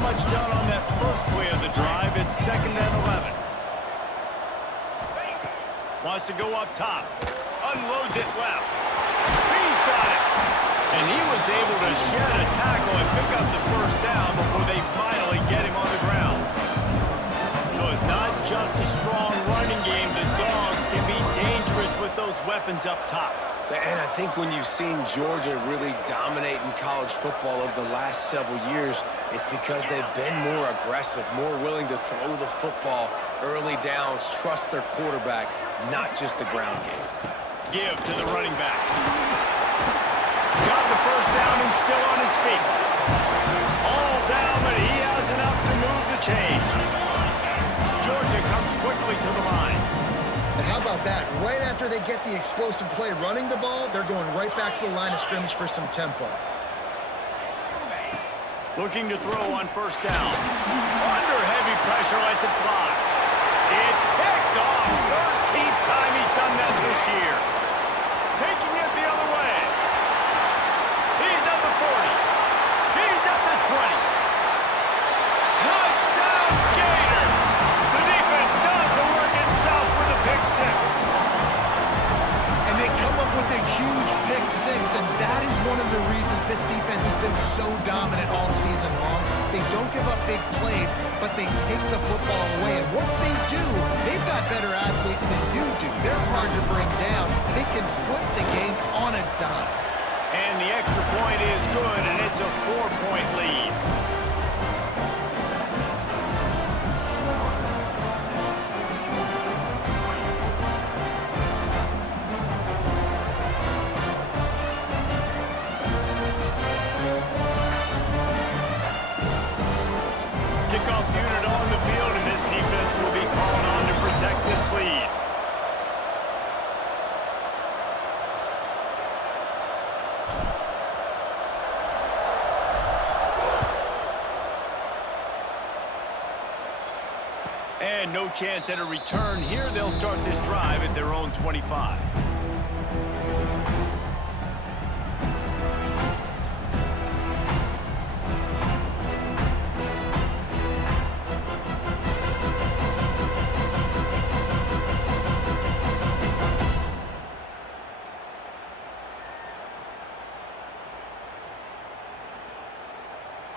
much done on that first play of the drive. It's 2nd and 11. Wants to go up top. Unloads it left. He's got it. And he was able to shed a tackle and pick up the first down before they finally get him on the ground. So it's not just a strong running game. The Dogs can be dangerous with those weapons up top. And I think when you've seen Georgia really dominate in college football over the last several years, it's because they've been more aggressive, more willing to throw the football early downs, trust their quarterback, not just the ground game. Give to the running back. Got the first down and still on his feet. All down, but he has enough to move the chains. Georgia comes quickly to the line. And how about that? Right after they get the explosive play running the ball, they're going right back to the line of scrimmage for some tempo. Looking to throw on first down. Under heavy pressure, lets it fly. It's picked off. 13th time he's done that this year. Taking it the other way. He's at the 40. He's at the 20. Touchdown, Gator! The defense does the work itself with a pick six. And they come up with a huge pick six, and that is one of the reasons this defense has been so dominant all season long. They don't give up big plays, but they take the football away. And once they do, they've got better athletes than you do. They're hard to bring down. They can flip the game on a dime. And the extra point is good, and it's a 4-point lead. Kickoff unit on the field, and this defense will be called on to protect this lead. And no chance at a return here. They'll start this drive at their own 25.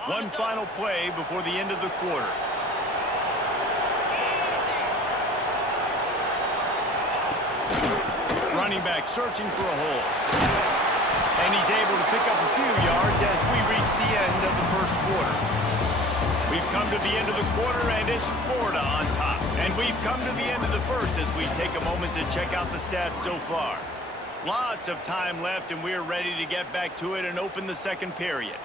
One final play before the end of the quarter. Running back searching for a hole. And he's able to pick up a few yards as we reach the end of the first quarter. We've come to the end of the quarter, and it's Florida on top. And we've come to the end of the first as we take a moment to check out the stats so far. Lots of time left, and we're ready to get back to it and open the second period.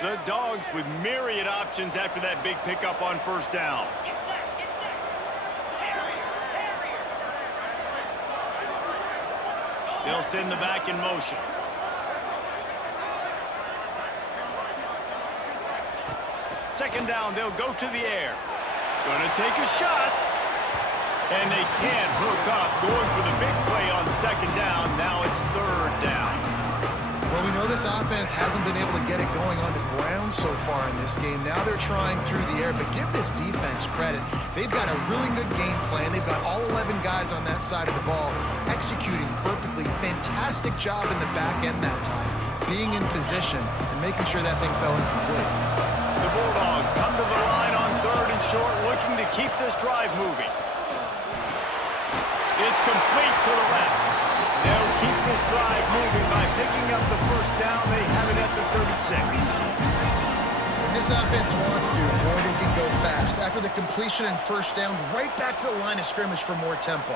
The Dogs with myriad options after that big pickup on first down. They'll send the back in motion. Second down, they'll go to the air. Gonna take a shot. And they can't hook up. Going for the big play on second down. Now it's third down. Well, we know this offense hasn't been able to get it going on the ground so far in this game. Now they're trying through the air, but give this defense credit. They've got a really good game plan. They've got all 11 guys on that side of the ball executing perfectly. Fantastic job in the back end that time, being in position and making sure that thing fell incomplete. The Bulldogs come to the line on third and short, looking to keep this drive moving. It's complete to the left. They'll keep this drive moving by picking up the first down. They have it at the 36. When this offense wants to, boy, they can go fast. After the completion and first down, right back to the line of scrimmage for more tempo.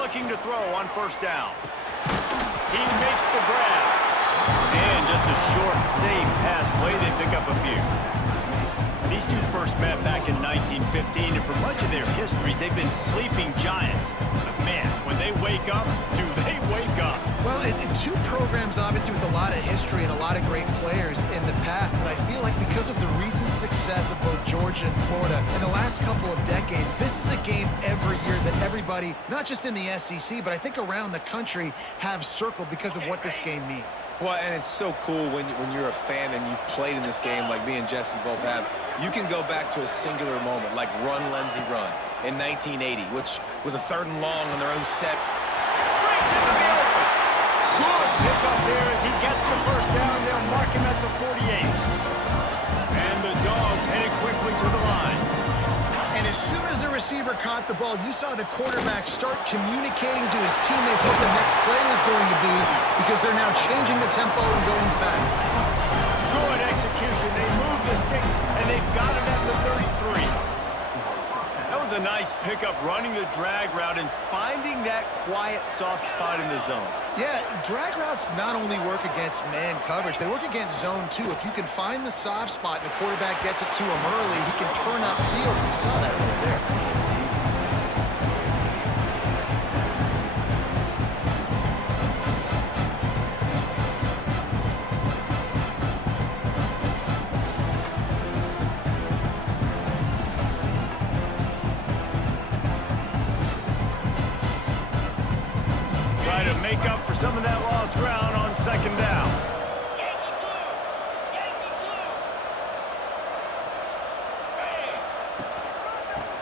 Looking to throw on first down. He makes the grab. And just a short, safe pass play. They pick up a few. These two first met back in 1915, and for much of their histories, they've been sleeping giants. But man, when they wake up, do they wake up? Well, two programs, obviously, with a lot of history and a lot of great players in the past, but I feel like because of the recent success of both Georgia and Florida in the last couple of decades, this is a game every year that everybody, not just in the SEC, but I think around the country, have circled because of what this game means. Well, and it's so cool when you're a fan and you've played in this game like me and Jesse both have. You can go back to a singular moment like Run, Lindsey, Run in 1980, which was a 3rd and long on their own set. Breaks into the open. Good pickup there as he gets the first down. They'll mark him at the 48. And the Dogs headed quickly to the line. And as soon as the receiver caught the ball, you saw the quarterback start communicating to his teammates what the next play was going to be because they're now changing the tempo and going fast. Good execution. They move the sticks, and they've got it at the 33. That was a nice pickup, running the drag route and finding that quiet, soft spot in the zone. Yeah, drag routes not only work against man coverage, they work against zone too. If you can find the soft spot and the quarterback gets it to him early, he can turn upfield. We saw that right there. To make up for some of that lost ground on 2nd down.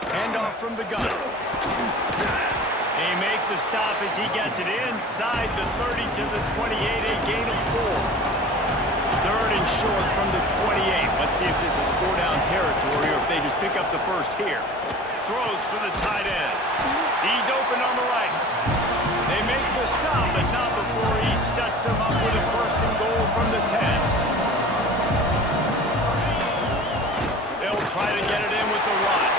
Handoff from the gun. They make the stop as he gets it inside the 30 to the 28, a gain of 4. 3rd and short from the 28. Let's see if this is 4-down territory or if they just pick up the first here. Throws for the tight end. He's open on the right. They make the stop, but not before he sets them up with a 1st and goal from the 10. They'll try to get it in with the run.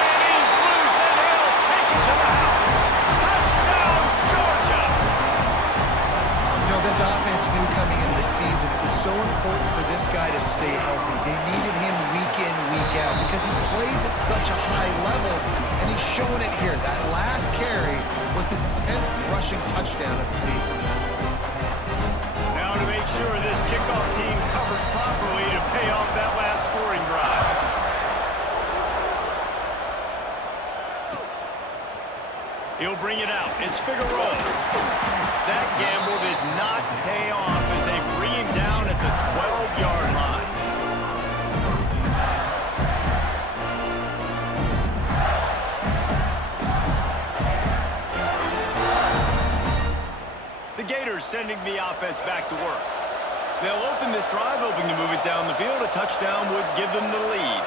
And he's loose, and he'll take it to the house. Touchdown, Georgia! You know, this offense knew coming into the season it was so important for this guy to stay healthy. They needed him week in, week out because he plays at such a high level, and he's showing it here. That last carry was his 10th rushing touchdown of the season. Now to make sure this kickoff team covers properly to pay off that last scoring drive. He'll bring it out. It's Figueroa. That gamble did not pay off as they bring him down at the 12-yard line. The Gators sending the offense back to work. They'll open this drive, hoping to move it down the field. A touchdown would give them the lead.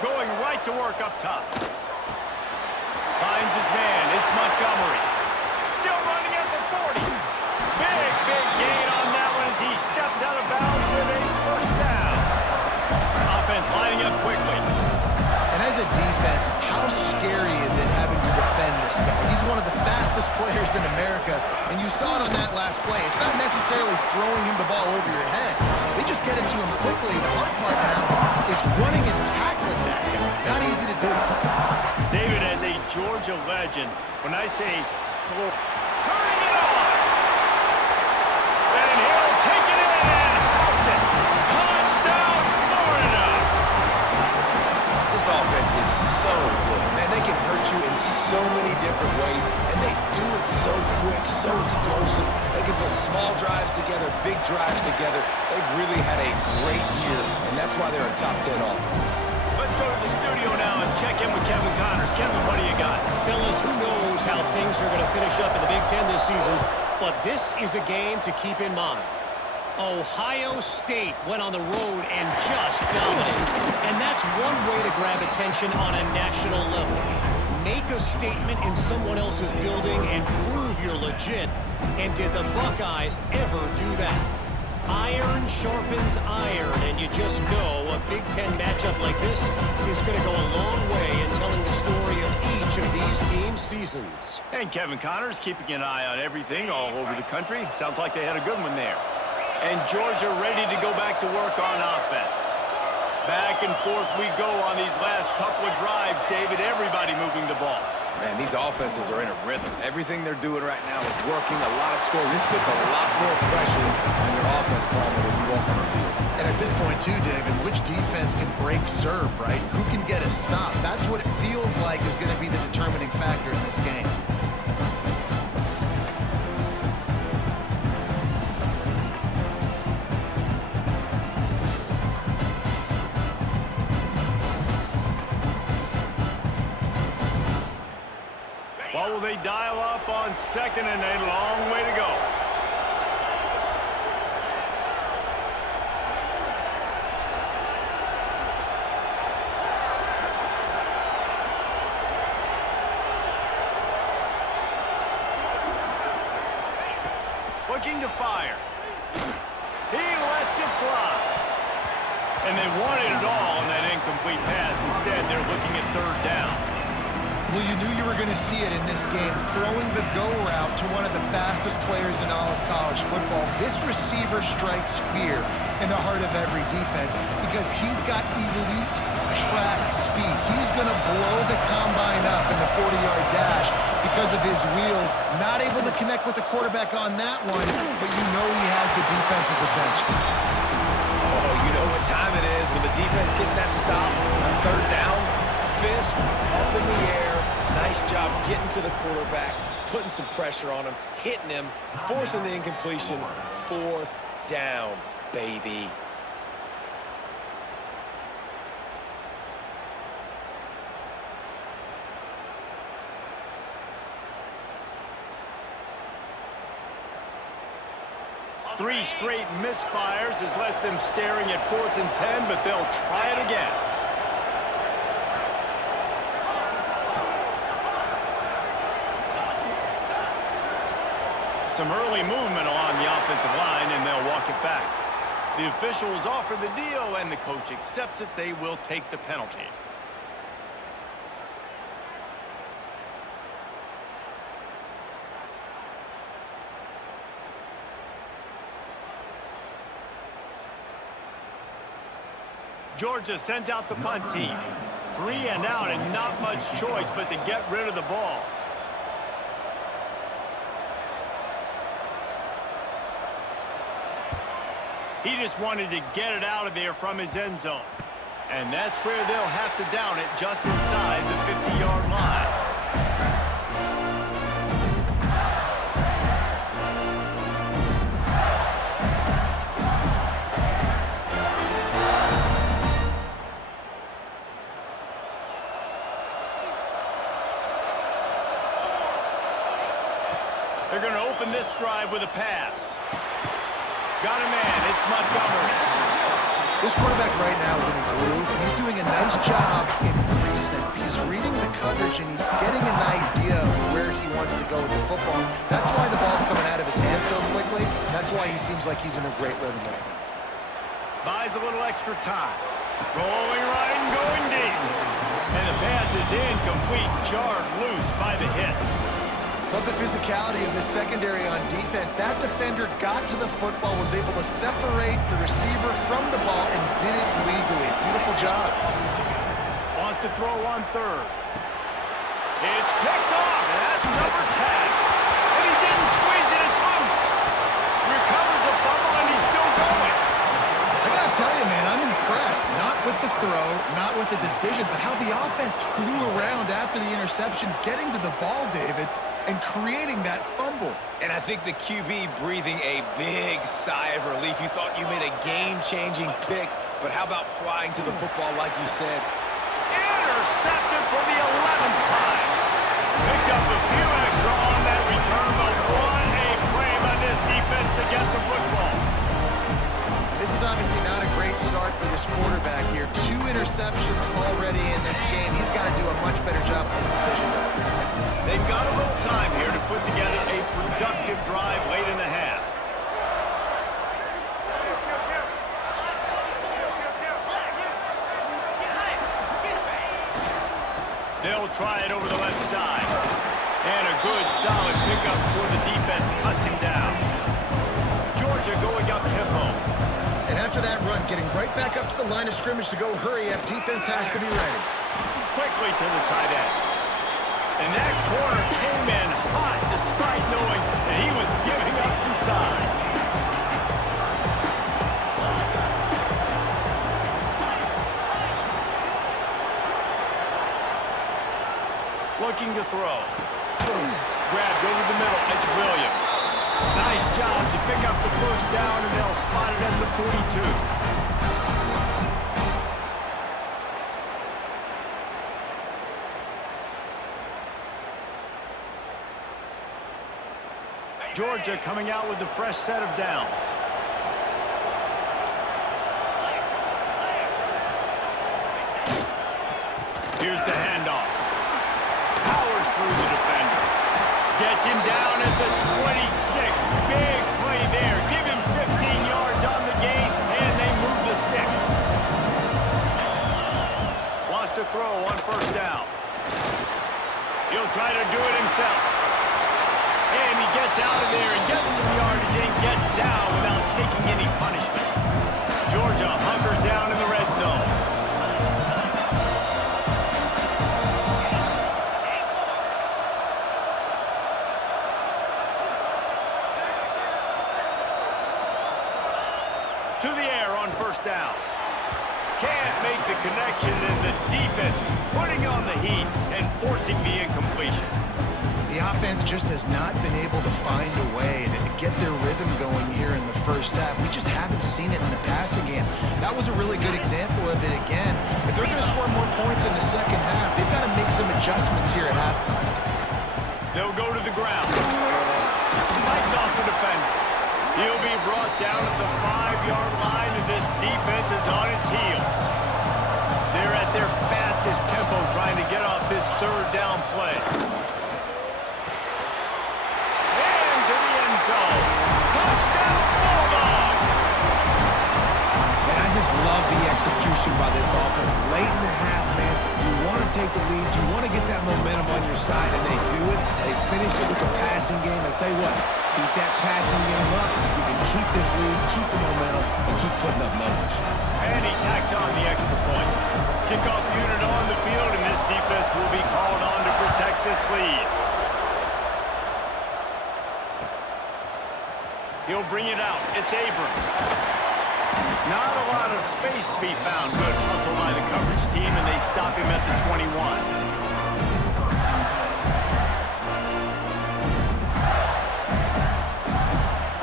Going right to work up top. Finds his man. It's Montgomery. Still running at the 40. Big gain on that one as he steps out of bounds with a 1st down. Offense lining up quickly. And as a defense, how scary is it having to defend this guy? He's one of the fastest players in America, and you saw it on that last play. It's not necessarily throwing him the ball over your head. They just get it to him quickly. The hard part now is running and tackling that guy. Not easy to do. David, as a Georgia legend, when I say full, turning it on. And he'll take it in and house it. Touchdown, Florida. This offense is so good, man. They can hurt you in so many different ways, and they do it so quick, so explosive. They can put small drives together, big drives together. They've really had a great year, and that's why they're a top 10 offense. Let's go to the studio now and check in with Kevin Connors. Kevin, what do you got? Fellas, who knows how things are going to finish up in the Big Ten this season, but this is a game to keep in mind. Ohio State went on the road and just dominated. And that's one way to grab attention on a national level. Make a statement in someone else's building and prove you're legit. And did the Buckeyes ever do that? Iron sharpens iron, and you just know a Big Ten matchup like this is going to go a long way in telling the story of each of these teams' seasons. And Kevin Connors keeping an eye on everything all over the country. Sounds like they had a good one there. And Georgia ready to go back to work on offense. Back and forth we go on these last couple of drives, David. Everybody moving the ball. Man, these offenses are in a rhythm. Everything they're doing right now is working, a lot of scoring. This puts a lot more pressure on your offense, Palmer, when you walk on the field. And at this point, too, David, which defense can break serve, right? Who can get a stop? That's what it feels like is going to be the determining factor in this game. What will they dial up on second and a long way to go? Looking to fire. He lets it fly. And they wanted it all on that incomplete pass. Instead, they're looking at third down. Well, you knew you were going to see it in this game, throwing the go route to one of the fastest players in all of college football. This receiver strikes fear in the heart of every defense because he's got elite track speed. He's going to blow the combine up in the 40-yard dash because of his wheels. Not able to connect with the quarterback on that one, but you know he has the defense's attention. Oh, you know what time it is when the defense gets that stop on third down. Fist up in the air. Nice job getting to the quarterback, putting some pressure on him, hitting him, forcing the incompletion. Fourth down, baby. Three straight misfires has left them staring at 4th and 10, but they'll try it again. Some early movement along the offensive line, and they'll walk it back. The officials offer the deal, and the coach accepts it. They will take the penalty. Georgia sends out the punt team. 3 and out, and not much choice but to get rid of the ball. He just wanted to get it out of there from his end zone. And that's where they'll have to down it, just inside the 50-yard line. They're going to open this drive with a pass. Got a man, it's Montgomery. This quarterback right now is in a groove, and he's doing a nice job in pre-snap. He's reading the coverage, and he's getting an idea of where he wants to go with the football. That's why the ball's coming out of his hands so quickly. That's why he seems like he's in a great rhythm right now. Buys a little extra time. Rolling right and going deep. And the pass is incomplete, jarred loose by the hit. Love the physicality of the secondary on defense. That defender got to the football, was able to separate the receiver from the ball, and did it legally. Beautiful job. Wants to throw on third. It's picked off, and that's number 10. And he didn't squeeze it, it's loose. Recovers the fumble, and he's still going. I gotta tell you, man, I'm impressed. Not with the throw, not with the decision, but how the offense flew around after the interception, getting to the ball, David, and creating that fumble. And I think the QB breathing a big sigh of relief. You thought you made a game-changing pick, but how about flying to the football like you said? Intercepted for the 11th time. Picked up a few extra on that return, but what a play by this defense to get the football. This is obviously not a great start for this quarterback here. 2 interceptions already in this game. He's got to do a much better job with his decision making. They've got a little time here to put together a productive drive late in the half. They'll try it over the left side. And a good, solid pickup before the defense cuts him down. Georgia going up tempo. And after that run, getting right back up to the line of scrimmage to go hurry up, defense has to be ready. Quickly to the tight end. And that corner came in hot despite knowing that he was giving up some size. Looking to throw. Grabbed over the middle. It's Williams. Nice job to pick up the first down, and they'll spot it at the 42. Georgia coming out with a fresh set of downs. Here's the handoff. Powers through the defender. Gets him down at the 26. Big play there. Give him 15 yards on the gain, and they move the sticks. Wants to throw on first down. He'll try to do it himself. And he gets out of there and gets some yardage and gets down without taking any punishment. Georgia hunkers down in the red zone. To the air on first down. Can't make the connection, and the defense putting on the heat and forcing the incompletion. The offense just has not been able to find a way to get their rhythm going here in the first half. We just haven't seen it in the passing game. That was a really good example of it again. If they're going to score more points in the second half, they've got to make some adjustments here at halftime. They'll go to the ground. Fights off the defender. He'll be brought down at the 5-yard line, and this defense is on its heels. They're at their fastest tempo trying to get off this third down play. Touchdown, Bulldogs! And I just love the execution by this offense. Late in the half, man, you want to take the lead. You want to get that momentum on your side, and they do it. They finish it with the passing game. I'll tell you what, keep that passing game up. You can keep this lead, keep the momentum, and keep putting up numbers. And he tacks on the extra point. Kickoff unit on the field, and this defense will be called on to protect this lead. He'll bring it out. It's Abrams. Not a lot of space to be found. Good hustle by the coverage team, and they stop him at the 21.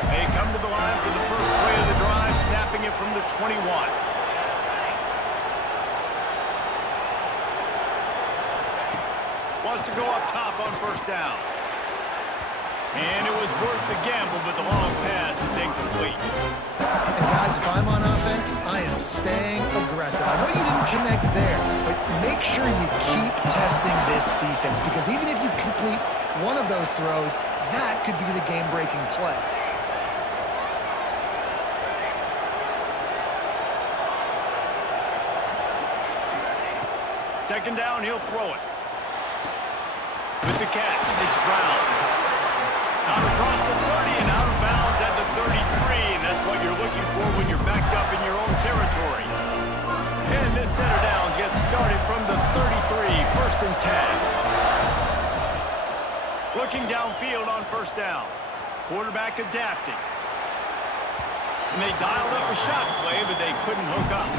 They come to the line for the first play of the drive, snapping it from the 21. Wants to go up top on first down. And it was worth the gamble, but the long pass is incomplete. And guys, if I'm on offense, I am staying aggressive. I know you didn't connect there, but make sure you keep testing this defense, because even if you complete one of those throws, that could be the game-breaking play. Second down, he'll throw it. With the catch, it's Brown. Out across the 30 and out of bounds at the 33, and that's what you're looking for when you're backed up in your own territory. And this center downs gets started from the 33, first and 10. Looking downfield on first down. Quarterback adapting. And they dialed up a shot play, but they couldn't hook up.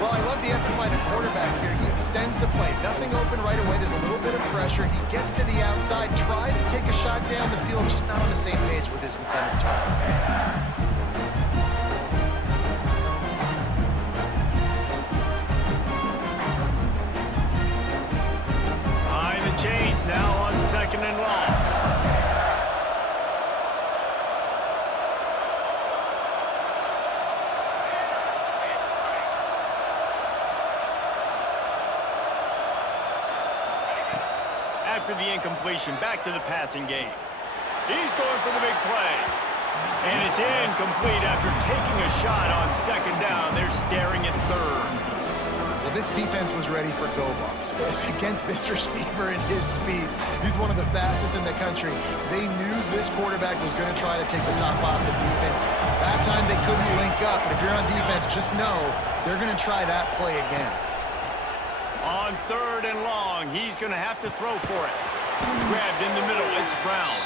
Well, I love the effort by the quarterback here. He extends the play. Nothing open right away. There's a little bit of pressure. He gets to the outside, tries to take a shot down the field, just not on the same page with his intended target. Behind the chains now on second and long. After the incompletion, back to the passing game. He's going for the big play. And it's incomplete after taking a shot on second down. They're staring at third. Well, this defense was ready for go balls. Against this receiver and his speed, he's one of the fastest in the country. They knew this quarterback was going to try to take the top off the defense. That time they couldn't link up, but if you're on defense, just know they're going to try that play again. On third and long, he's going to have to throw for it. Grabbed in the middle, it's Brown.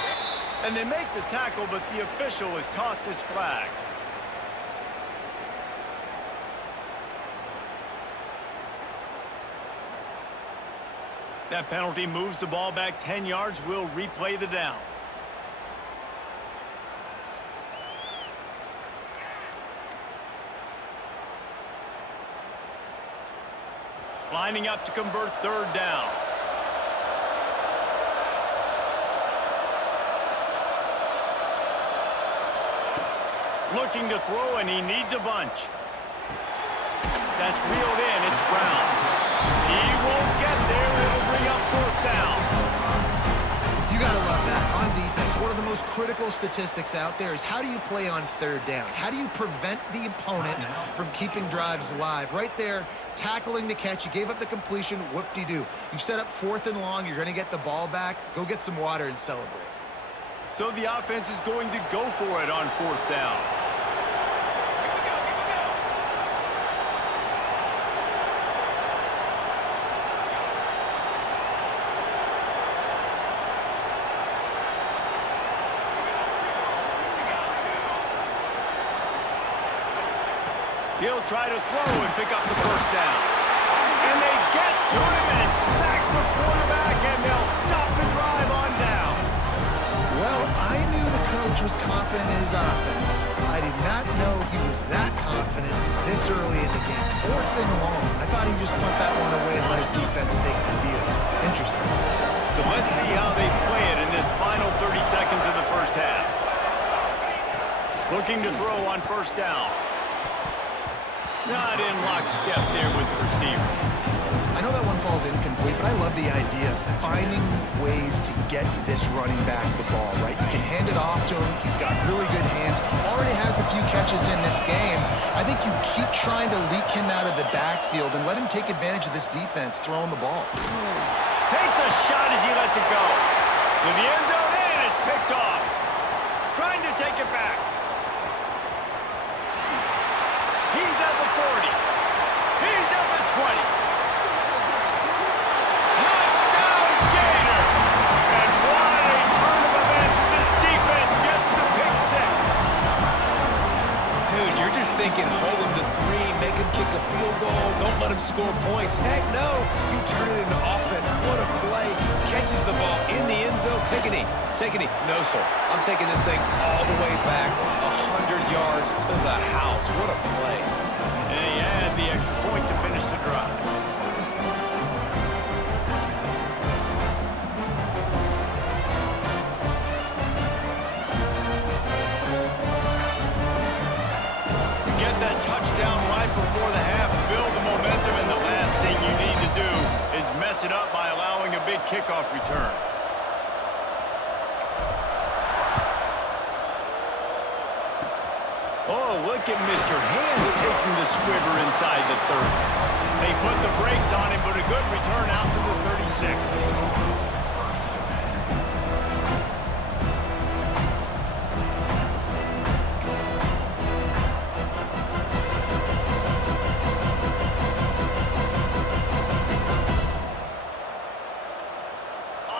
And they make the tackle, but the official has tossed his flag. That penalty moves the ball back 10 yards. We'll replay the down. Lining up to convert third down. Looking to throw, and he needs a bunch. That's reeled in. It's Brown. He won't get there. It'll bring up fourth down. You got to love that. On defense, one of the most critical statistics out there is how do you play on third down? How do you prevent the opponent from keeping drives alive? Right there, tackling the catch. You gave up the completion. Whoop-de-doo. You've set up fourth and long. You're going to get the ball back. Go get some water and celebrate. So the offense is going to go for it on fourth down. He'll try to throw and pick up the first down. And they get to him and sack the quarterback, and they'll stop the drive on downs. Well, I knew the coach was confident in his offense. I did not know he was that confident this early in the game. Fourth and long. I thought he just pumped that one away and let his defense take the field. Interesting. So let's see how they play it in this final 30 seconds of the first half. Looking to throw on first down. Not in lockstep there with the receiver. I know that one falls incomplete, but I love the idea of finding ways to get this running back the ball, right? You can hand it off to him. He's got really good hands. Already has a few catches in this game. I think you keep trying to leak him out of the backfield and let him take advantage of this defense throwing the ball. Takes a shot as he lets it go. To the end zone, and it's picked off. Trying to take it back. He's at the 40. He's at the 20. Touchdown, Gator! And what a turn of events as this defense gets the pick six. Dude, you're just thinking hold him to 3, make him kick a field goal, don't let him score points. Heck no, you turn it into offense. What a play. Catches the ball in the end zone. Take a knee. Take a knee. No, sir. I'm taking this thing all the way back 100 yards to the house. What a play. And he had the extra point to finish the drive. Get that touchdown right before the half, build the momentum, and the last thing you need to do is mess it up by allowing a big kickoff return. Oh, look at Mr. Hands taking the squibber inside the 30. They put the brakes on him, but a good return out to the 36.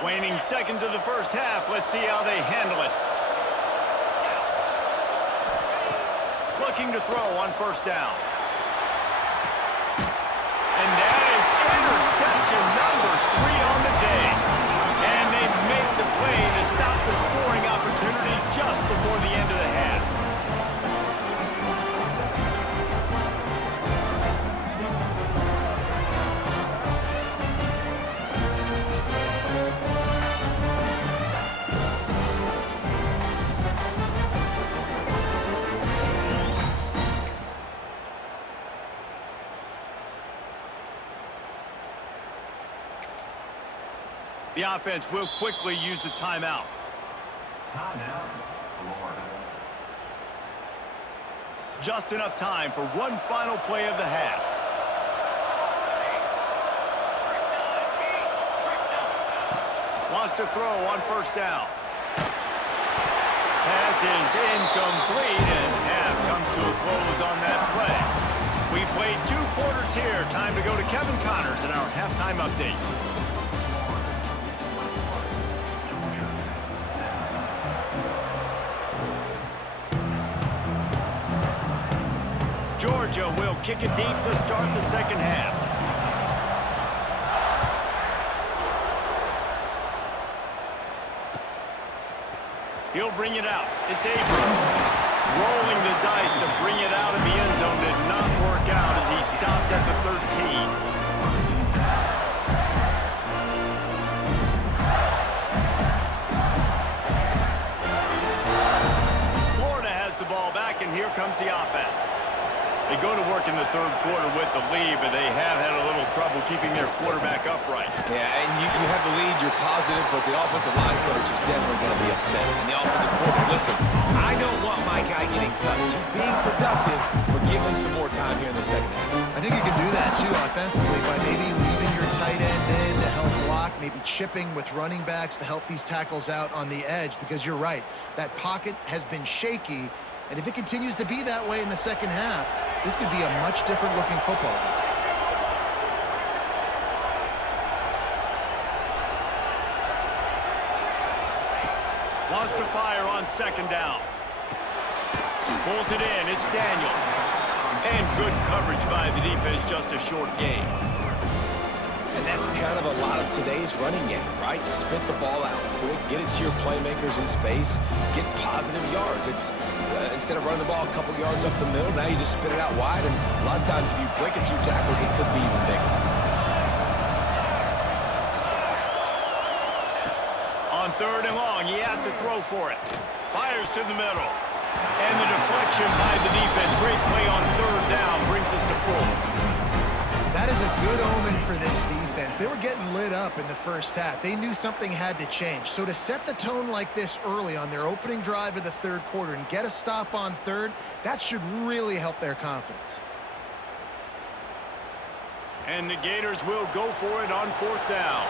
Waning seconds of the first half. Let's see how they handle it. Looking to throw on first down. And that is interception number 3 on the day. And they make the play to stop the scoring opportunity just before the end of the half. The offense will quickly use a timeout. Timeout, Florida. Just enough time for one final play of the half. Wants to throw on first down. Pass is incomplete, and half comes to a close on that play. We've played 2 quarters here. Time to go to Kevin Connors in our halftime update. Georgia will kick it deep to start the second half. He'll bring it out. It's Abrams. Rolling the dice to bring it out of the end zone did not work out as he stopped at the 13. And here comes the offense. They go to work in the third quarter with the lead, but they have had a little trouble keeping their quarterback upright. Yeah, and you have the lead, you're positive, but the offensive line coach is definitely going to be upset. And the offensive coordinator, listen, I don't want my guy getting touched. He's being productive, but give him some more time here in the second half. I think you can do that, too, offensively, by maybe leaving your tight end in to help block, maybe chipping with running backs to help these tackles out on the edge, because you're right, that pocket has been shaky. And if it continues to be that way in the second half, this could be a much different looking football game. Wants to fire on second down. Pulls it in. It's Daniels. And good coverage by the defense, just a short gain. And that's kind of a lot of today's running game, right? Spit the ball out quick, get it to your playmakers in space, get positive yards. It's instead of running the ball a couple yards up the middle, now you just spit it out wide, and a lot of times if you break a few tackles, it could be even bigger. On third and long, he has to throw for it. Fires to the middle. And the deflection by the defense. Great play on third down brings us to full. That is a good omen for this defense. They were getting lit up in the first half. They knew something had to change. So to set the tone like this early on their opening drive of the third quarter and get a stop on third, that should really help their confidence. And the Gators will go for it on fourth down.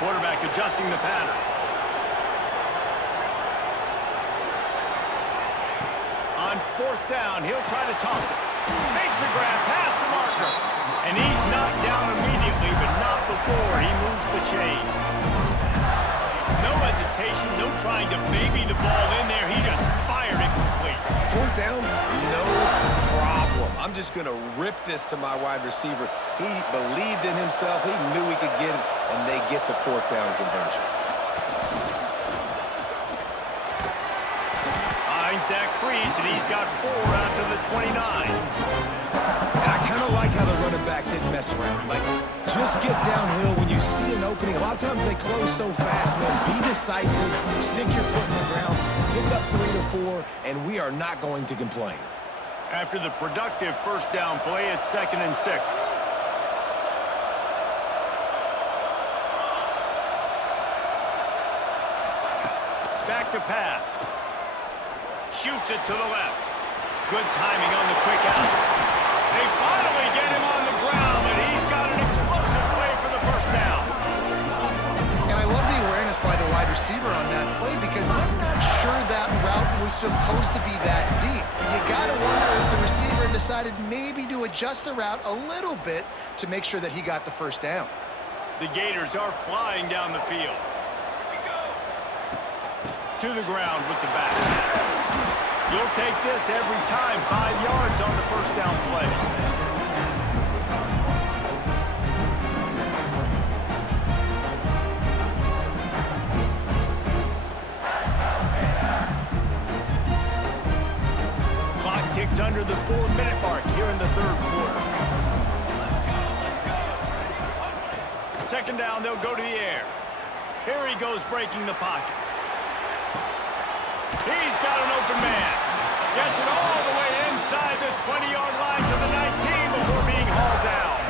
Quarterback adjusting the pattern. On fourth down, he'll try to toss it. Makes the grab past the marker. And he's knocked down immediately, but not before he moves the chains. No hesitation, no trying to baby the ball in there. He just fired it complete. Fourth down, no problem. I'm just going to rip this to my wide receiver. He believed in himself. He knew he could get it, and they get the fourth down conversion. Zach Kreese, and he's got 4 out to the 29. And I kind of like how the running back didn't mess around. Like, just get downhill when you see an opening. A lot of times they close so fast, man. Be decisive, stick your foot in the ground, pick up 3 to 4, and we are not going to complain. After the productive first down play, it's 2nd and 6. Back to pass. Shoots it to the left. Good timing on the quick out. They finally get him on the ground, and he's got an explosive play for the first down. And I love the awareness by the wide receiver on that play, because I'm not sure that route was supposed to be that deep. You got to wonder if the receiver decided maybe to adjust the route a little bit to make sure that he got the first down. The Gators are flying down the field. To the ground with the back. You'll take this every time. 5 yards on the first down play. Clock ticks under the 4-minute mark here in the third quarter. Second down, they'll go to the air. Here he goes, breaking the pocket. He's got an open man. Gets it all the way inside the 20-yard line to the 19 before being hauled down.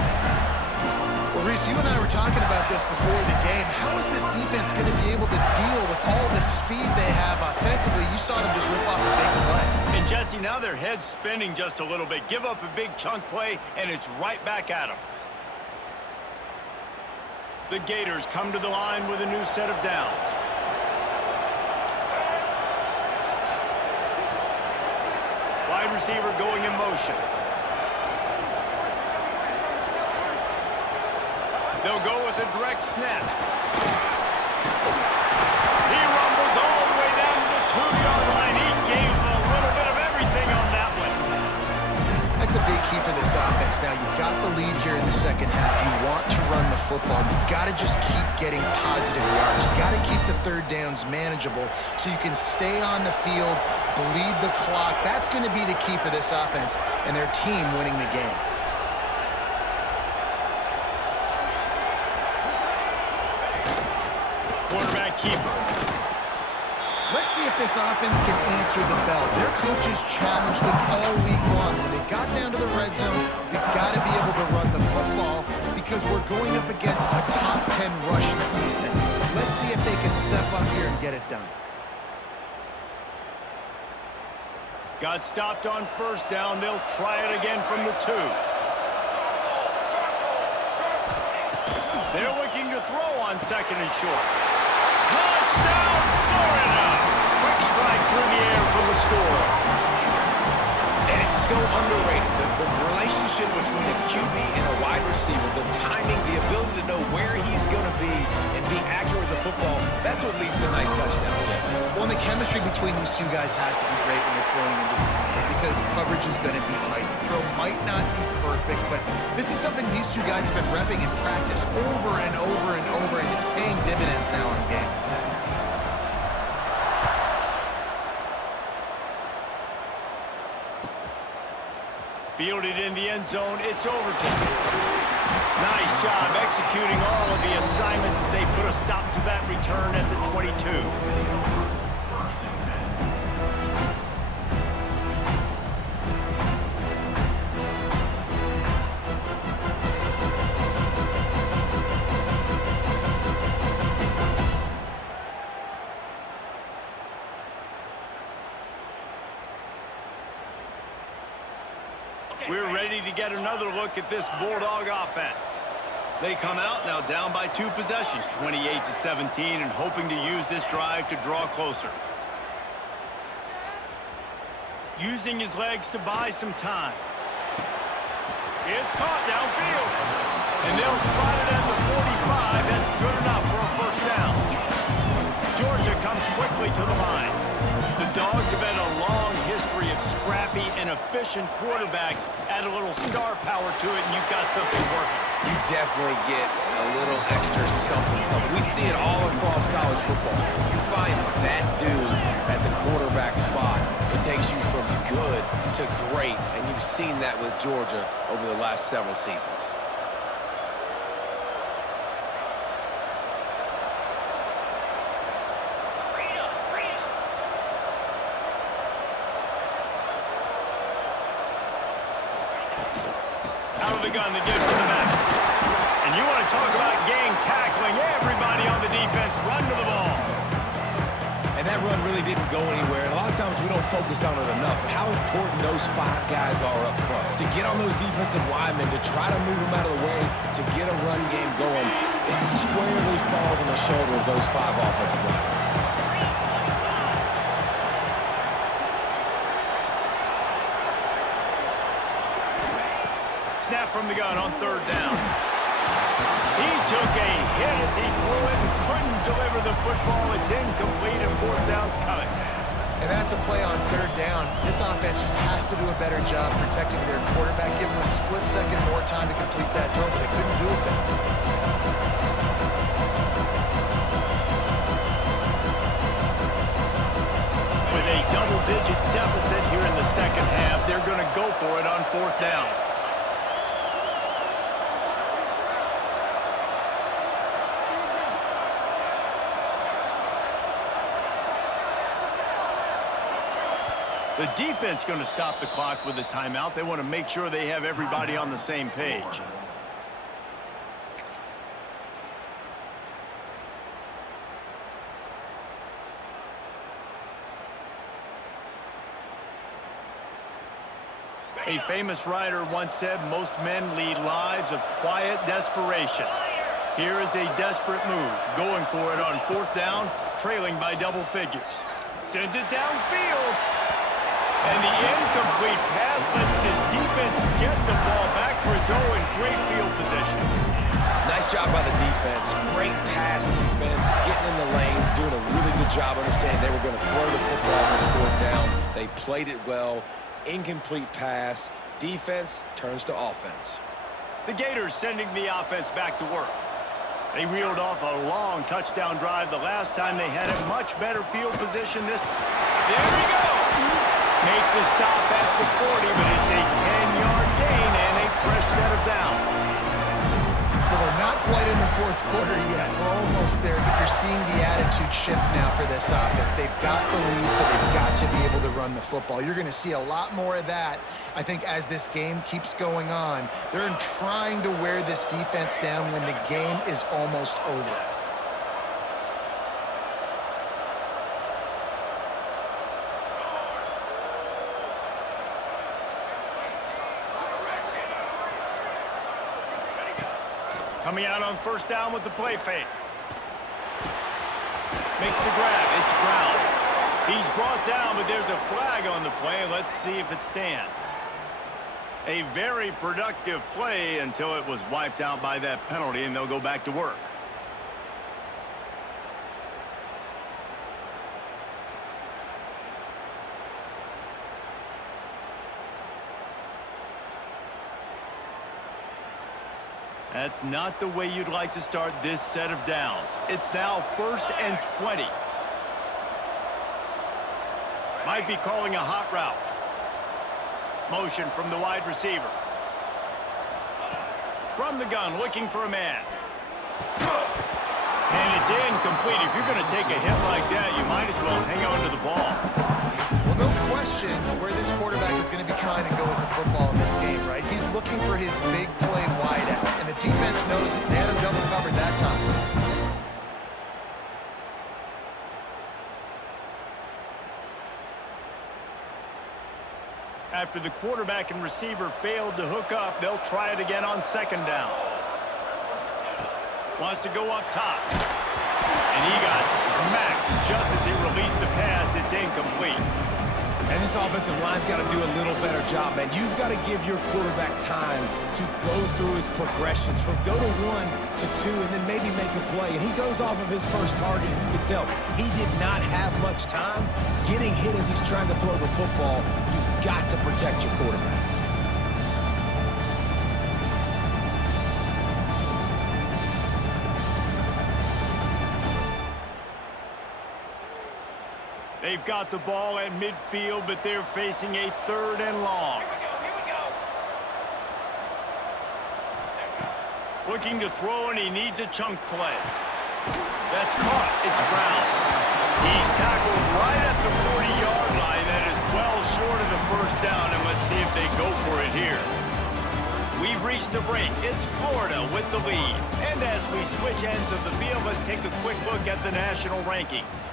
Well, Reese, you and I were talking about this before the game. How is this defense going to be able to deal with all the speed they have offensively? You saw them just rip off a big play. And, Jesse, now their head's spinning just a little bit. Give up a big chunk play, and it's right back at them. The Gators come to the line with a new set of downs. Wide receiver going in motion. They'll go with a direct snap. He rumbles all the way down to the 2-yard line. He gave a little bit of everything that's a big key for this offense. Now, you've got the lead here in the second half. You want to run the football. You've got to just keep getting positive yards. You've got to keep the third downs manageable so you can stay on the field, bleed the clock. That's going to be the key for this offense and their team winning the game. Quarterback keeper. Let's see if this offense can answer the bell. Their coaches challenged them all week long. When they got down to the red zone, we've got to be able to run the football because we're going up against a top 10 rushing defense. Let's see if they can step up here and get it done. Got stopped on first down. They'll try it again from the 2. They're looking to throw on second and short. Touchdown, Florida! Quick strike through the air for the score. And it's so underrated. The relationship between a QB and a wide receiver, the timing, the ability to know where he's going to be and be accurate with the football, that's what leads to nice touchdowns, Jesse. Well, the chemistry between these two guys has to be great when you're throwing into defense because coverage is going to be tight. The throw might not be perfect, but this is something these two guys have been repping in practice over and over and over, and it's paying dividends now in game. Fielded in the end zone, it's Overton. Nice job executing all of the assignments as they put a stop to that return at the 22. First and 10. We're ready to get another look at this Bulldog offense. They come out now down by 2 possessions, 28-17, and hoping to use this drive to draw closer. Using his legs to buy some time. It's caught downfield. And they'll spot it at the 45. That's good enough for a first down. Georgia comes quickly to the line. The Dogs have had a long history of scrappy and efficient quarterbacks. Add a little star power to it, and you've got something working. You definitely get a little extra something. We see it all across college football. You find that dude at the quarterback spot, it takes you from good to great, and you've seen that with Georgia over the last several seasons. Out of the gun to give to the back. And you want to talk about gang tackling. Everybody on the defense run to the ball. And that run really didn't go anywhere. And a lot of times we don't focus on it enough. But how important those 5 guys are up front. To get on those defensive linemen, to try to move them out of the way, to get a run game going, it squarely falls on the shoulder of those 5 offensive linemen. Snap from the gun on third down. He took a hit as he threw it and couldn't deliver the football. It's incomplete and fourth down's coming. And that's a play on third down. This offense just has to do a better job protecting their quarterback, give him a split second more time to complete that throw, but they couldn't do it then. With a double-digit deficit here in the second half, they're going to go for it on fourth down. The defense going to stop the clock with a timeout. They want to make sure they have everybody on the same page. A famous writer once said, most men lead lives of quiet desperation. Here is a desperate move, going for it on fourth down, trailing by double figures. Sends it downfield. And the incomplete pass lets this defense get the ball back for its own great field position. Nice job by the defense. Great pass defense, getting in the lanes, doing a really good job understanding they were going to throw the football on this fourth down. They played it well. Incomplete pass. defense turns to offense. The Gators sending the offense back to work. They reeled off a long touchdown drive the last time they had a much better field position this. There we go! Make the stop at the 40, but it's a 10-yard gain and a fresh set of downs. Well, we're not quite in the fourth quarter yet. We're almost there, but you're seeing the attitude shift now for this offense. They've got the lead, so they've got to be able to run the football. You're going to see a lot more of that, I think, as this game keeps going on. They're trying to wear this defense down when the game is almost over. Coming out on first down with the play fake. Makes the grab. It's Brown. He's brought down, but there's a flag on the play. Let's see if it stands. A very productive play until it was wiped out by that penalty, and they'll go back to work. That's not the way you'd like to start this set of downs. It's now 1st and 20. Might be calling a hot route. Motion from the wide receiver. From the gun, looking for a man. And it's incomplete. If you're going to take a hit like that, you might as well hang on to the ball. Well, no question where this quarterback is going to be trying to go with the football in this game, right? He's looking for his big play wide out, and the defense knows it. They had him double covered that time. After the quarterback and receiver failed to hook up, they'll try it again on 2nd down. Wants to go up top. And he got smacked just as he released the pass. It's incomplete. And this offensive line's got to do a little better job, man. You've got to give your quarterback time to go through his progressions from go to 1 to 2 and then maybe make a play. And he goes off of his first target, and you can tell he did not have much time getting hit as he's trying to throw the football. You've got to protect your quarterback. They've got the ball at midfield, but they're facing a 3rd and long. Here we go. Looking to throw, and he needs a chunk play. That's caught. It's Brown. He's tackled right at the 40-yard line. That is well short of the first down, and let's see if they go for it here. We've reached the break. It's Florida with the lead. And as we switch ends of the field, let's take a quick look at the national rankings.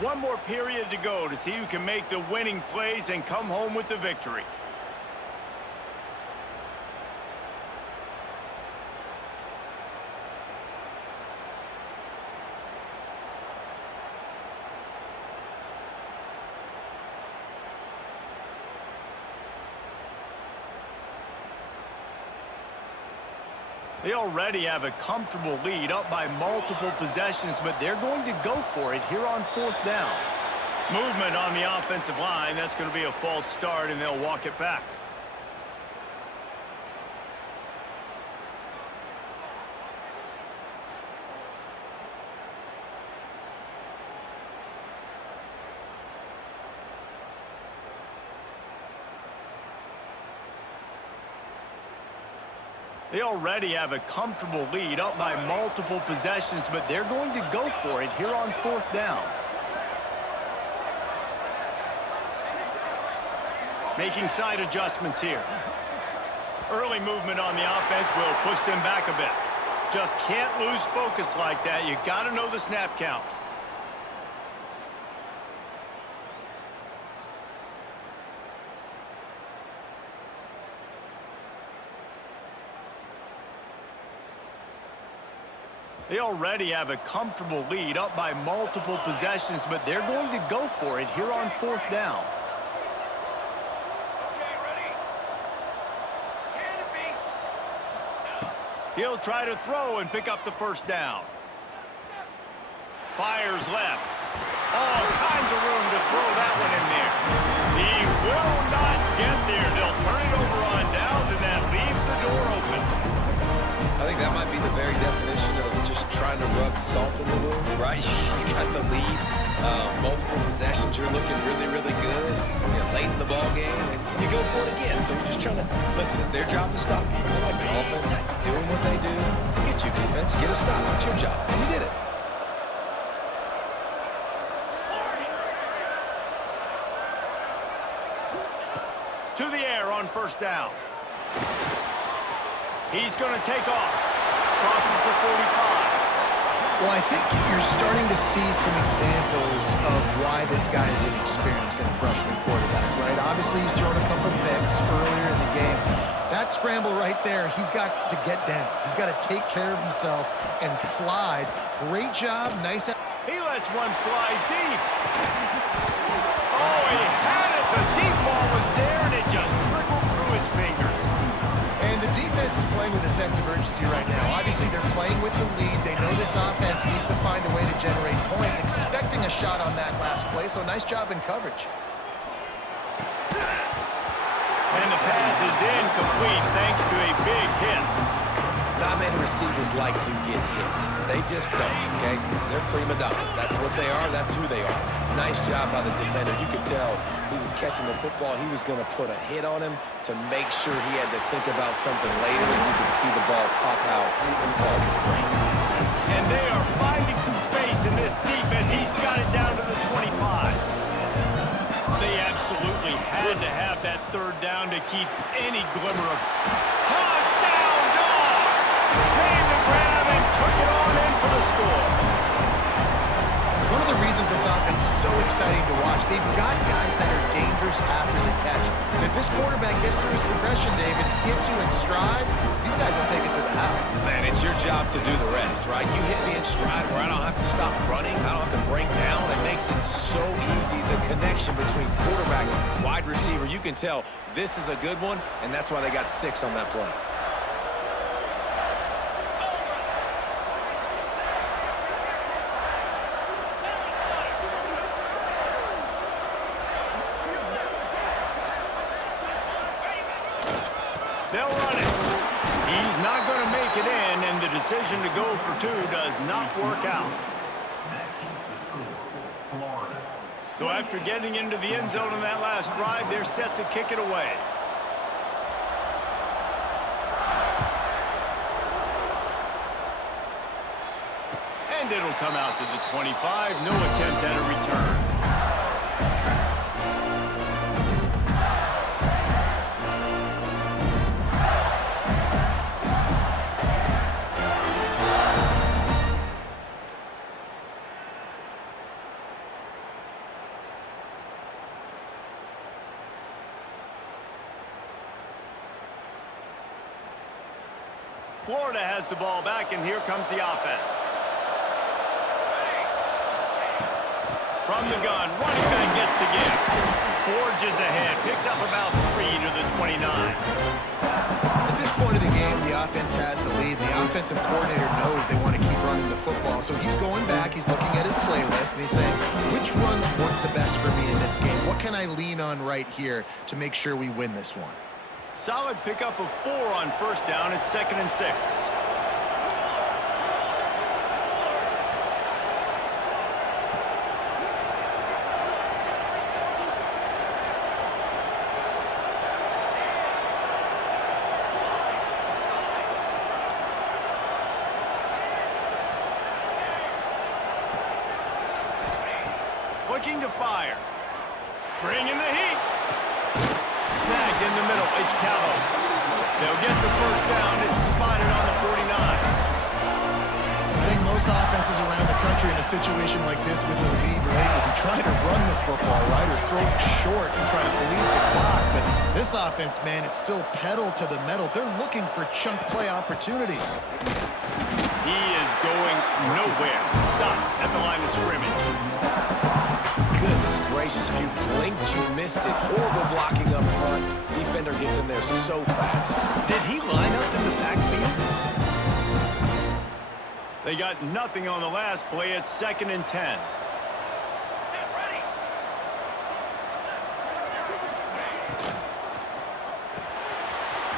One more period to go to see who can make the winning plays and come home with the victory. They already have a comfortable lead, up by multiple possessions, but they're going to go for it here on 4th down. Movement on the offensive line. That's going to be a false start, and they'll walk it back. They already have a comfortable lead, up by multiple possessions, but they're going to go for it here on 4th down. Making side adjustments here. Early movement on the offense will push them back a bit. Just can't lose focus like that. You got to know the snap count. They already have a comfortable lead, up by multiple possessions, but they're going to go for it here on 4th down. Okay, ready? Hand it me. He'll try to throw and pick up the first down. Fires left. All kinds of room to throw that one in there. He will not get there. They'll turn it over on right? You got the lead, multiple possessions. You're looking really, really good. You're late in the ball game, and you go for it again. So you're just trying to, listen, it's their job to stop people. Like the offense doing what they do. Forget you, defense. Get a stop. That's your job. And you did it. To the air on first down. He's going to take off. Crosses the 45. Well, I think you're starting to see some examples of why this guy is inexperienced in a freshman quarterback, right? Obviously, he's thrown a couple picks earlier in the game. That scramble right there, he's got to get down. He's got to take care of himself and slide. Great job. Nice. He lets one fly deep. Oh, he had it. The deep ball was there, and it just trickled through his fingers. And the defense is playing with a sense of urgency right now. Obviously, they're playing with the lead. They know this offense needs to find a way to generate points, expecting a shot on that last play, so nice job in coverage. And the pass is incomplete thanks to a big hit. Not many receivers like to get hit. They just don't, okay? They're prima donnas. That's what they are. That's who they are. Nice job by the defender. You could tell he was catching the football. He was going to put a hit on him to make sure he had to think about something later, and you could see the ball pop out and fall to the ground. And they are finding some space in this defense. He's got it down to the 25. They absolutely had to have that third down to keep any glimmer of touchdown Dogs! Made the grab and took it on in for the score. One of the reasons this offense is so exciting to watch, they've got guys that are dangerous after the catch. And if this quarterback gets through his progression, David, hits you in stride, these guys will take it to the house. Man, it's your job to do the rest, right? You hit me in stride where I don't have to stop running. I don't have to break down. It makes it so easy. The connection between quarterback and wide receiver, you can tell this is a good one, and that's why they got 6 on that play. They'll run it. He's not going to make it in, and the decision to go for 2 does not work out. So after getting into the end zone in that last drive, they're set to kick it away. And it'll come out to the 25. No attempt at a return. Florida has the ball back, and here comes the offense. From the gun, running back gets the give. Forges ahead, picks up about 3 to the 29. At this point of the game, the offense has the lead. The offensive coordinator knows they want to keep running the football, so he's going back, he's looking at his playlist, and he's saying, which runs work the best for me in this game? What can I lean on right here to make sure we win this one? Solid pickup of 4 on first down. It's 2nd and 6. Looking to fire. Bringing the heat. Snagged in the middle. It's Calvo. They'll get the first down. It's spotted on the 49. I think most offenses around the country in a situation like this with the lead late will be trying to run the football, right, or throw it short and try to bleed the clock. But this offense, man, it's still pedal to the metal. They're looking for chunk play opportunities. He is going nowhere. Stop at the line of scrimmage. Goodness gracious, if you blinked, you missed it. Horrible blocking up front. Defender gets in there so fast. Did he line up in the backfield? They got nothing on the last play. It's 2nd and 10.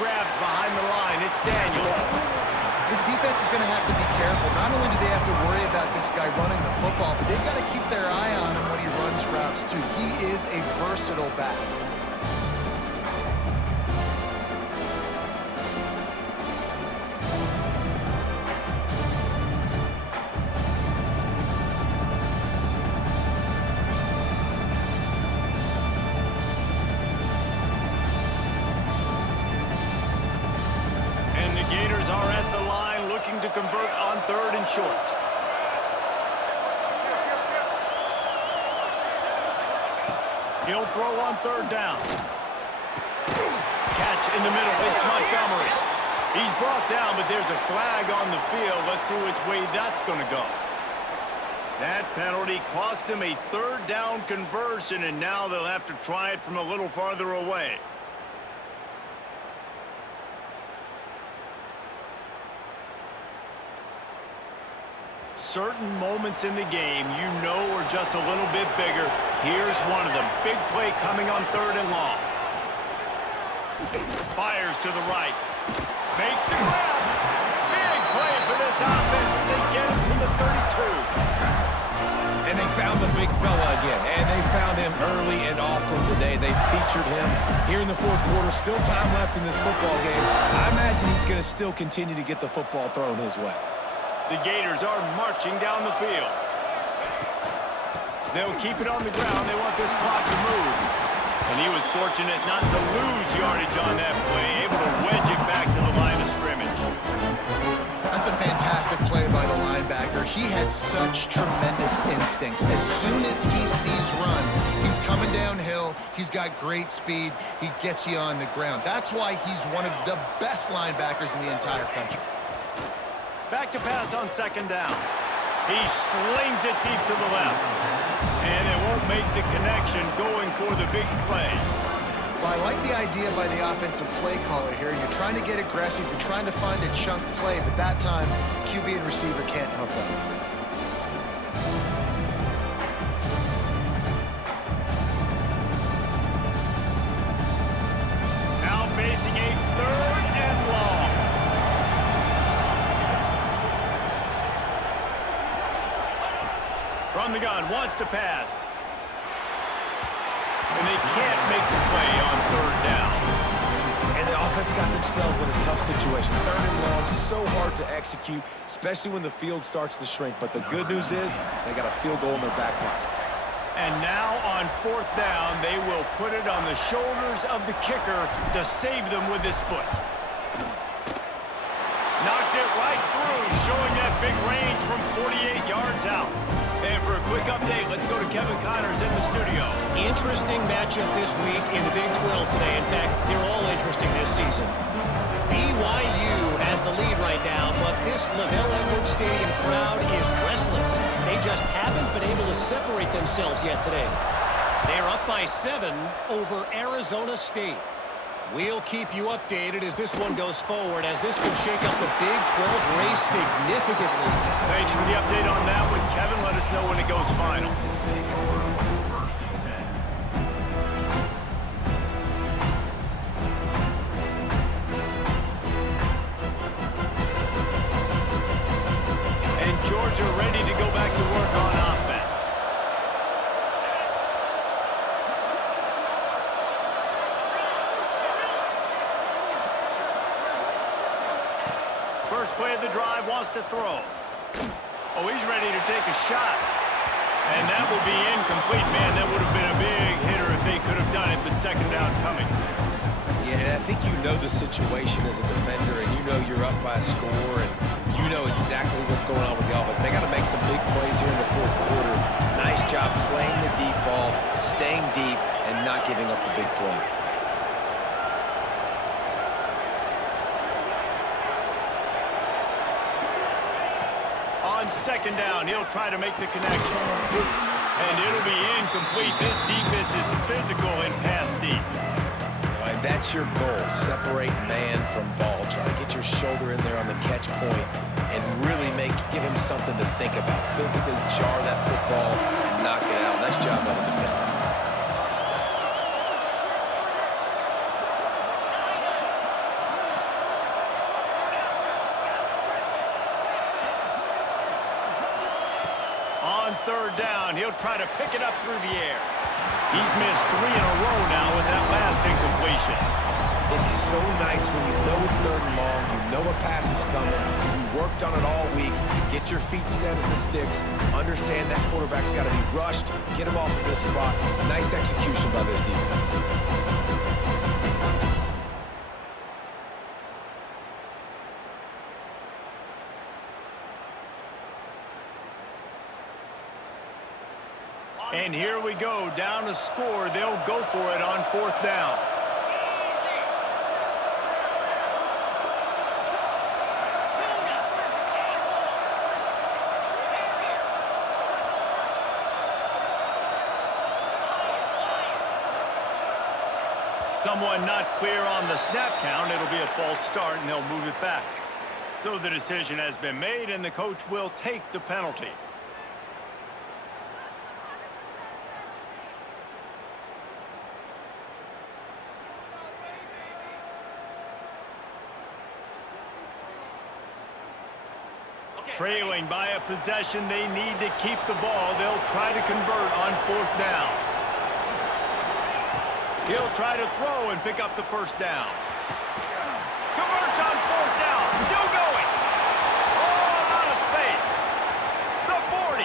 Grabbed behind the line. It's Daniels. This defense is going to have to be careful. Not only do they have to worry about this guy running the football, but they've got to keep their eye on him when he runs routes, too. He is a versatile back. Gators are at the line looking to convert on 3rd and short. He'll throw on 3rd down. Catch in the middle. It's Montgomery. He's brought down, but there's a flag on the field. Let's see which way that's going to go. That penalty cost them a 3rd down conversion, and now they'll have to try it from a little farther away. Certain moments in the game you know are just a little bit bigger. Here's one of them. Big play coming on 3rd and long. Fires to the right. Makes the grab. Big play for this offense, and they get him to the 32. And they found the big fella again, and they found him early and often today. They featured him here in the 4th quarter. Still time left in this football game. I imagine he's going to still continue to get the football thrown his way. The Gators are marching down the field. They'll keep it on the ground. They want this clock to move. And he was fortunate not to lose yardage on that play, able to wedge it back to the line of scrimmage. That's a fantastic play by the linebacker. He has such tremendous instincts. As soon as he sees run, he's coming downhill. He's got great speed. He gets you on the ground. That's why he's one of the best linebackers in the entire country. Back to pass on 2nd down. He slings it deep to the left. And it won't make the connection going for the big play. Well, I like the idea by the offensive play caller here. You're trying to get aggressive. You're trying to find a chunk play, but that time, QB and receiver can't hook up. Now facing a 3rd and long. From the gun, wants to pass. And they can't make the play on 3rd down. And the offense got themselves in a tough situation. 3rd and long, so hard to execute, especially when the field starts to shrink. But the good news is they got a field goal in their back pocket. And now on 4th down, they will put it on the shoulders of the kicker to save them with his foot. Knocked it right through, showing that big range from 48 yards out. And for a quick update, let's go to Kevin Connors in the studio. Interesting matchup this week in the Big 12 today. In fact, they're all interesting this season. BYU has the lead right now, but this LaVell Edwards Stadium crowd is restless. They just haven't been able to separate themselves yet today. They're up by 7 over Arizona State. We'll keep you updated as this one goes forward, as this could shake up the Big 12 race significantly. Thanks for the update on that one, Kevin. Let us know when it goes final. And Georgia ready to go back to work on offense. First play of the drive, wants to throw. Oh, he's ready to take a shot. And that will be incomplete. Man, that would have been a big hitter if they could have done it, but 2nd down coming. Yeah, and I think you know the situation as a defender, and you know you're up by a score, and you know exactly what's going on with the offense. They got to make some big plays here in the 4th quarter. Nice job playing the deep ball, staying deep, and not giving up the big play. On 2nd down, he'll try to make the connection. And it'll be incomplete. This defense is physical and pass deep. And that's your goal. Separate man from ball. Try to get your shoulder in there on the catch point and really give him something to think about. Physically jar that football and knock it out. Nice job by the defender. third down. He'll try to pick it up through the air. He's missed 3 in a row now with that last incompletion. It's so nice when you know it's third and long, you know a pass is coming, you worked on it all week, get your feet set at the sticks, understand that quarterback's got to be rushed, get him off of this spot. Nice execution by this defense. And here we go, down to score. They'll go for it on 4th down. Someone not clear on the snap count. It'll be a false start, and they'll move it back. So the decision has been made, and the coach will take the penalty. Trailing by a possession, they need to keep the ball. They'll try to convert on 4th down. He'll try to throw and pick up the 1st down. Converts on 4th down. Still going. All out of space. The 40.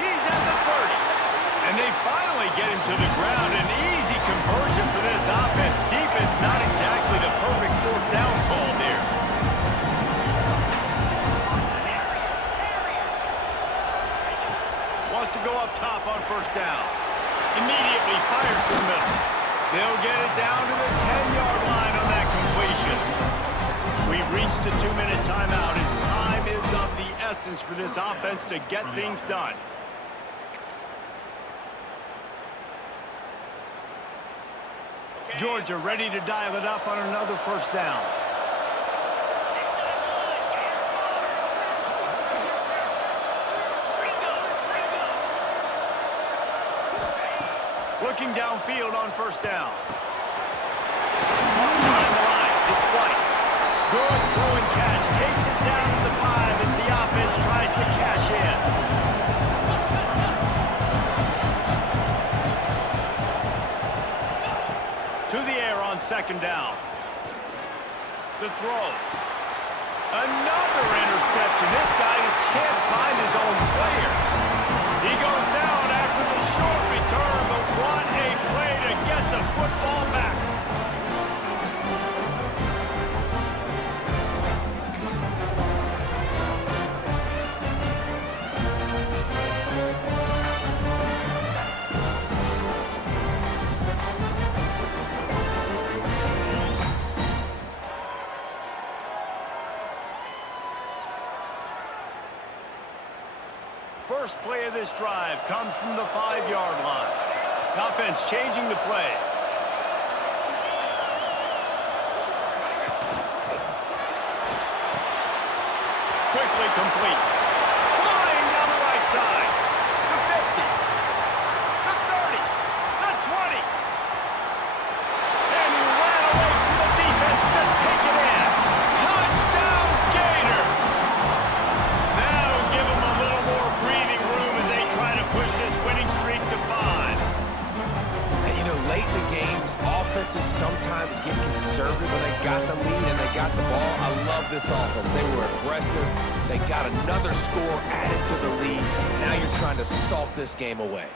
He's at the 30. And they finally get him to the ground. An easy conversion for this offense. Defense not exactly the perfect 4th down call there. Wants to go up top on 1st down. Immediately fires to the middle. They'll get it down to the 10-yard line on that completion. We've reached the 2-minute timeout, and time is of the essence for this offense to get things done. Georgia ready to dial it up on another 1st down. Looking downfield on 1st down. Caught behind the line. It's White. Good throwing catch. Takes it down to the 5 as the offense tries to cash in. To the air on 2nd down. The throw. Another interception. This guy just can't find his own players. He goes down after the short return, but what a play to get the football back. First play of this drive comes from the 5-yard line. Offense changing the play. Quickly complete. Flying down the right side. The 50. The 30. The 20. And he ran away from the defense to take it in. Touchdown Gators. That'll give them a little more breathing room as they try to push this winning streak to 5. And, you know, late in the games, offenses sometimes get conservative when they got the lead and they got the ball. I love this offense. They were aggressive. They got another score added to the lead. Now you're trying to salt this game away.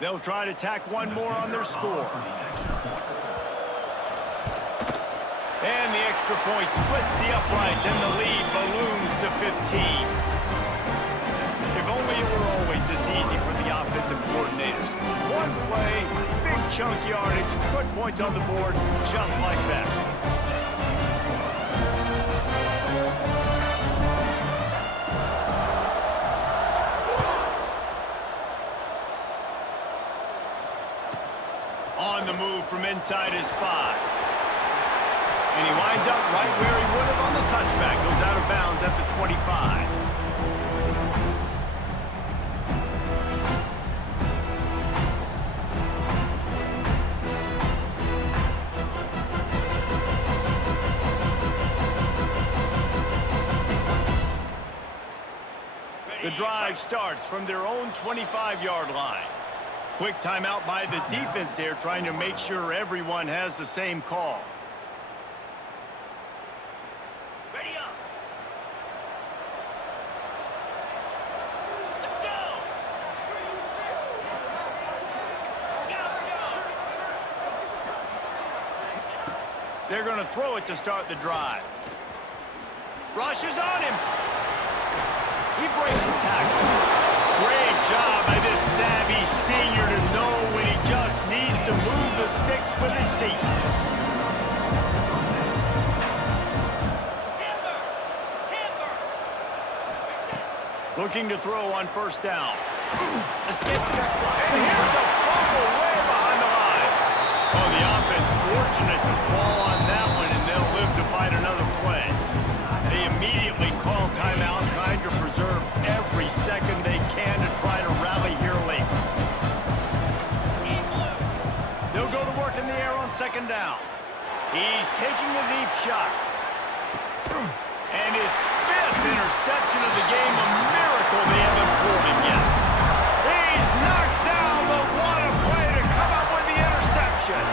They'll try to tack one more on their score. And the extra point splits the uprights and the lead balloons to 15. If only it were always this easy for the offensive coordinators. One play, big chunk yardage, put points on the board just like that. On the move from inside his 5. And he winds up right where he would have on the touchback. Goes out of bounds at the 25. drive starts from their own 25-yard line. Quick timeout by the defense there, trying to make sure everyone has the same call. Ready up. Let's go. They're going to throw it to start the drive. Rushes on him. He breaks the tackle. Great job by this savvy senior to know when he just needs to move the sticks with his feet. Looking to throw on first down. Escape. And here's a fumble way behind the line. Oh, the offense fortunate to fall on that one, and they'll live to fight another play. They immediately call timeout, trying to preserve every second they can to try to rally here late. They'll go to work in the air on second down. He's taking a deep shot. And his fifth interception of the game, a miracle they haven't pulled him yet. He's knocked down, but what a play to come up with the interception.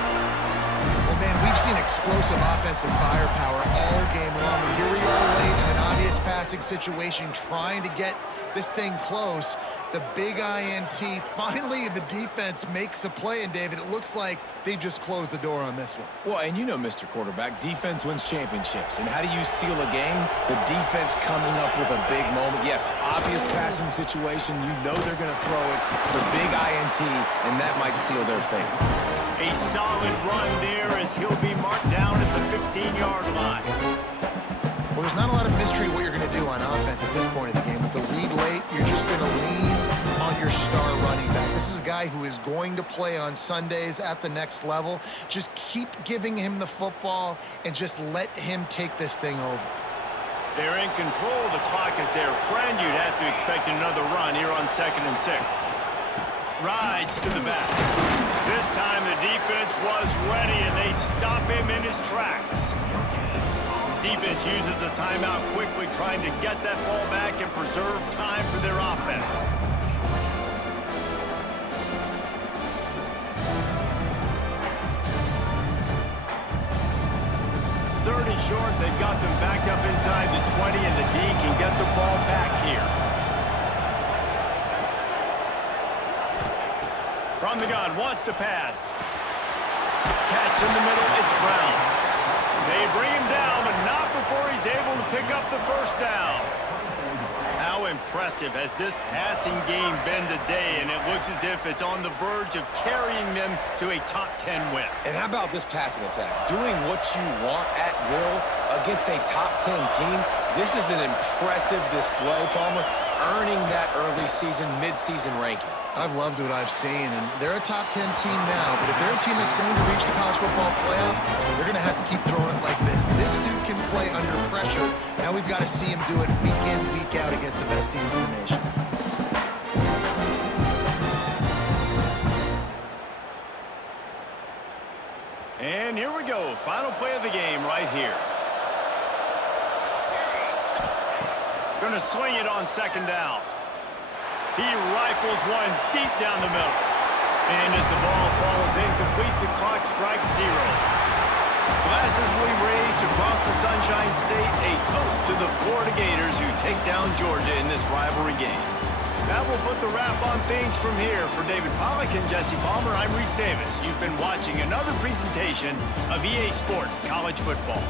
Well, man, we've seen explosive offensive firepower all game long. And here we are late in an obvious passing situation, trying to get this thing close. The big INT. Finally, the defense makes a play, and David, it looks like they just closed the door on this one. Well, and you know, Mr. Quarterback, defense wins championships. And how do you seal a game? The defense coming up with a big moment. Yes, obvious passing situation. You know they're going to throw it. The big INT, and that might seal their fate. A solid run there as he'll be marked down at the 15-yard line. Well, there's not a lot of mystery what you're going to do on offense at this point of the game. With the lead late, you're just going to lean on your star running back. This is a guy who is going to play on Sundays at the next level. Just keep giving him the football and just let him take this thing over. They're in control. The clock is their friend. You'd have to expect another run here on 2nd and 6. Rides to the back. This time the defense was ready, and they stop him in his tracks. Defense uses a timeout quickly, trying to get that ball back and preserve time for their offense. Third and short, they've got them back up inside the 20, and the D can get the ball back here. From the gun, wants to pass. Catch in the middle, it's Brown. They bring him down, but not before he's able to pick up the first down. How impressive has this passing game been today, and it looks as if it's on the verge of carrying them to a top 10 win. And how about this passing attack? Doing what you want at will against a top 10 team. This is an impressive display, Palmer, earning that early season, mid-season ranking. I've loved what I've seen, and they're a top 10 team now, but if they're a team that's going to reach the college football playoff, they're going to have to keep throwing it like this. This dude can play under pressure. Now we've got to see him do it week in, week out against the best teams in the nation. And here we go. Final play of the game right here. Going to swing it on 2nd down. He rifles one deep down the middle. And as the ball falls incomplete, the clock strikes 0. Glasses will be raised across the Sunshine State, a toast to the Florida Gators who take down Georgia in this rivalry game. That will put the wrap on things from here. For David Pollack and Jesse Palmer, I'm Reese Davis. You've been watching another presentation of EA Sports College Football.